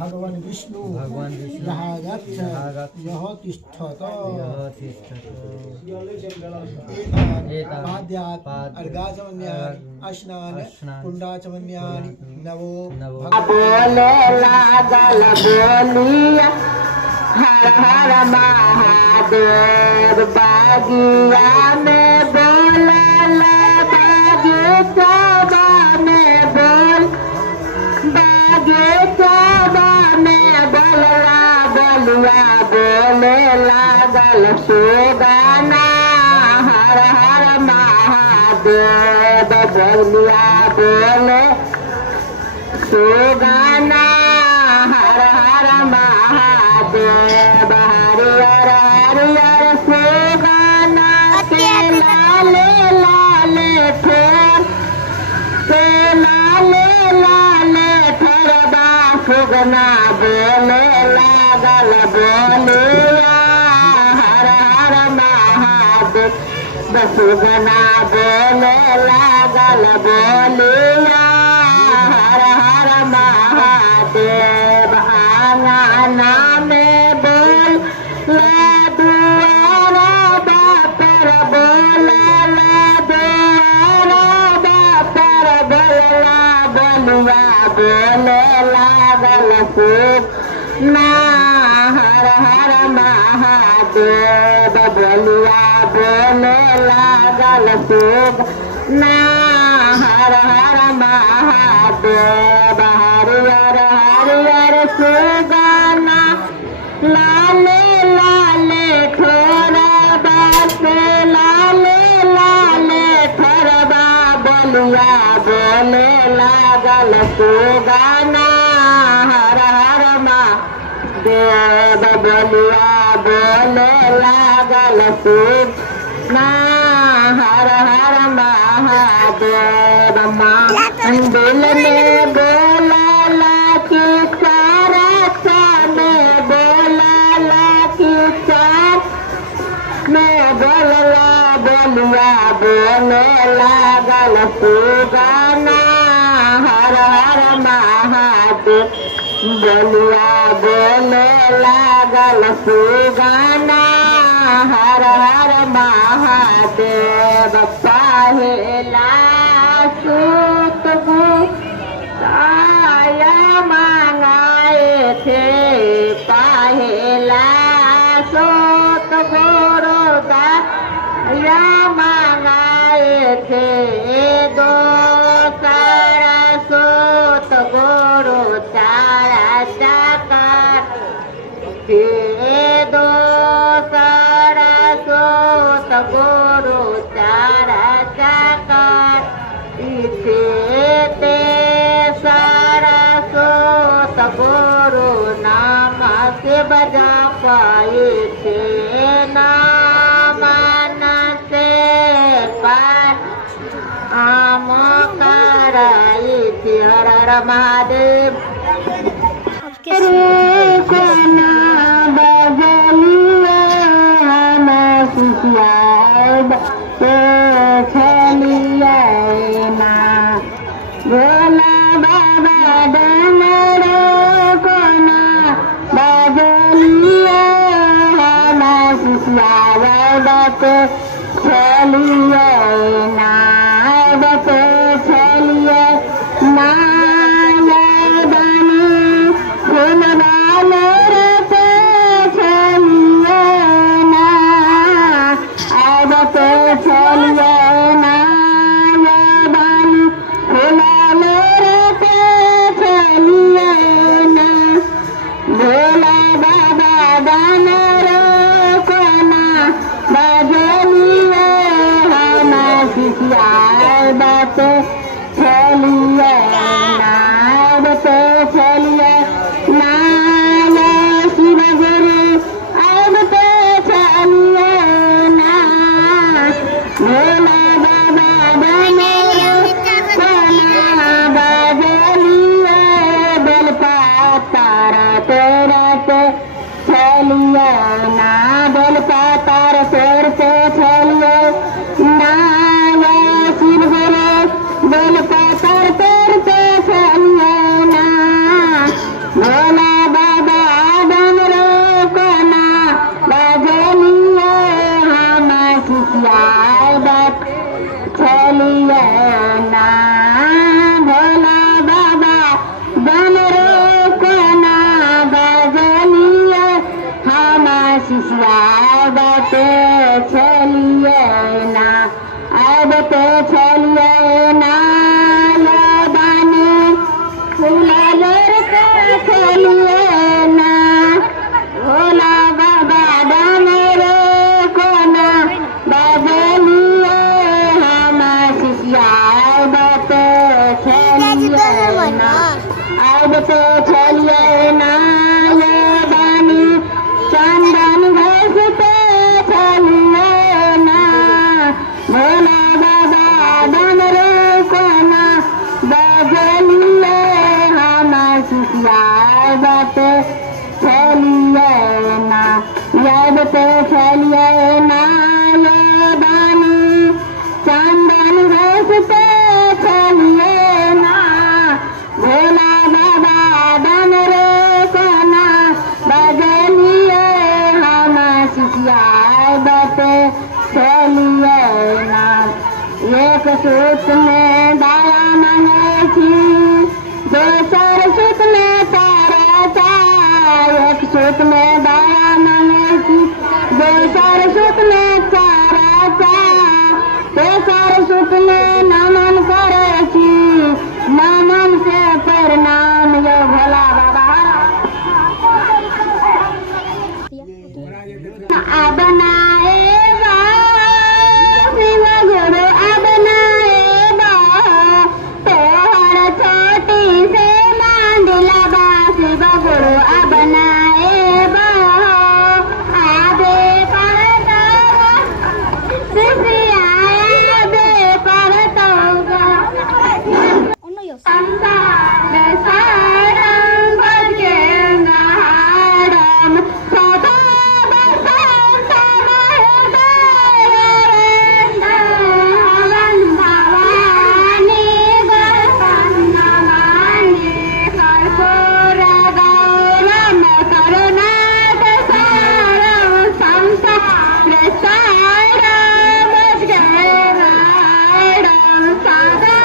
भगवान विष्णु यहाँ गच्छ यः तिष्ठत पाद्यात् अर्घाचमन्यानि अस्नान कुण्डाचमन्यानि नवो बोले लागल बोलिया हर हर महादेव बागिया में बोला बागीचा में बोल बागीचा में बोलला बोलिया बोले लागल सुगाना हर हर महादेव बोलिया बोले सुगाना हर हर महादेव हरियर हरियर सुगाना के लाले लाले ठोर के लाले लाले ठोरबा सुगना बोले लागल बोलिया हर हर महादेव सुगना बोले लागल बोलिया हर हर महादेव आंगना में बोल दुआरा बापर बोल दुआरा बापर बोलला बोलुआ बोले लागल खूब ना हर हर महादेव बोलुआ बोले लागल खूब ना हर हर महादेव हरियर हरियर सुगाना लाले लाले ठोरबा से लाले लाले ठोरबा बोलिया बोले लागल सुगाना हर हर महादेव बोलिया बोले लागल सुगाना हर हर महादेव मंदिर में बोला लाकी सारा में बोला लाकी सार में बोलला बोलिया बोले लागल सुगाना हर हर महादेव बोलिया बोले लागल सुगाना हर हर महादेव पहला सूत साया मांगाए थे पहला सूत गोरोदा या मांगाए थे दो सारा सूत गोरो चारा चाकर दो सारा सूत गोरो चारा चाकर ते सारा सोत गोरो नाम से बजा पाए थे नाम से पार आम कराई थी हर हर महादेव कोना बजलिया छलिया भोला बाबा डमरू कोना बजलिया बते छलिया बते छलिया नाया बनी फूल वाले रे अब तो चलिए ना ये बानी चंदन घसते चलिए ना भोला बाबा डमरू को ना बजलिए हम सिसियाए बाटे चलिए ना याद तो चलिए ना ये बानी चंदन घसते चलिए ना भोला बाबा डमरू को ना बजलिए हम सिसियाए बाटे चलिए ना एक सूत में दाया मांगे थी दोसर सूत में तारा था एक सूत में दाया मांगे थी दोसर सूत में तारा था तेसर सूत में नमन करे थी नमन से प्रणाम यो भोला बाबा बनाएगा शिव गुरु बनाएगा तोहर छोटी से मांडला बा शिव गुरु बनाएगा आबे करता सिसियाए बे करता संसार सारम भजन हारम सदा बसंत महदेवन भवानी गणवानी कर्पूर गौरम करुणाक सारम संसार सारम भजन हारम सदा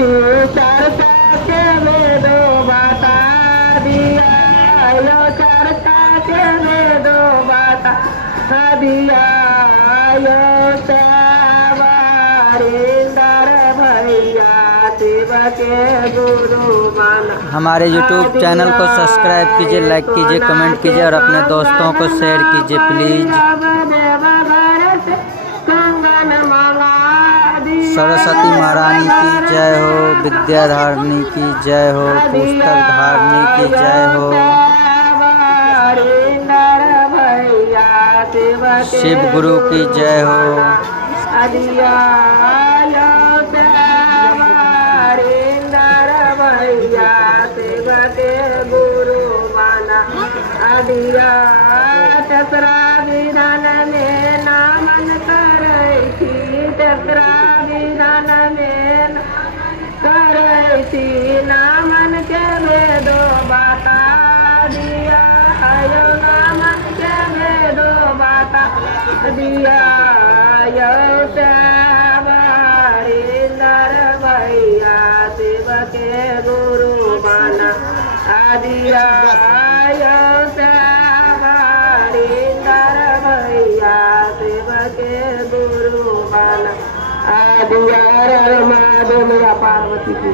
चर्चा के वेदो बता दिया यो चर्चा के वेदो बता दिया यो श्यामरिंदर भैया शिव के गुरु माना। हमारे YouTube चैनल को सब्सक्राइब कीजिए, लाइक कीजिए, कमेंट कीजिए और अपने दोस्तों को शेयर कीजिए प्लीज। सरस्वती महारानी की जय हो, विद्याधारिणी की जय हो, पुस्तक धारिणी की जय हो, शिव गुरु की जय हो। गुरु माना अदिया तसरा विधान में नामन करैसी, तसरा विधान में करैसी नामन के वेदो बता दिया यो नामन के वेदो बता दिया यो श्यामरिंदर भैया शिव के गुरु माना आदिया यो श्यामरिंदर भैया शिव के गुरु माना आदिया। महादेव पार्वती की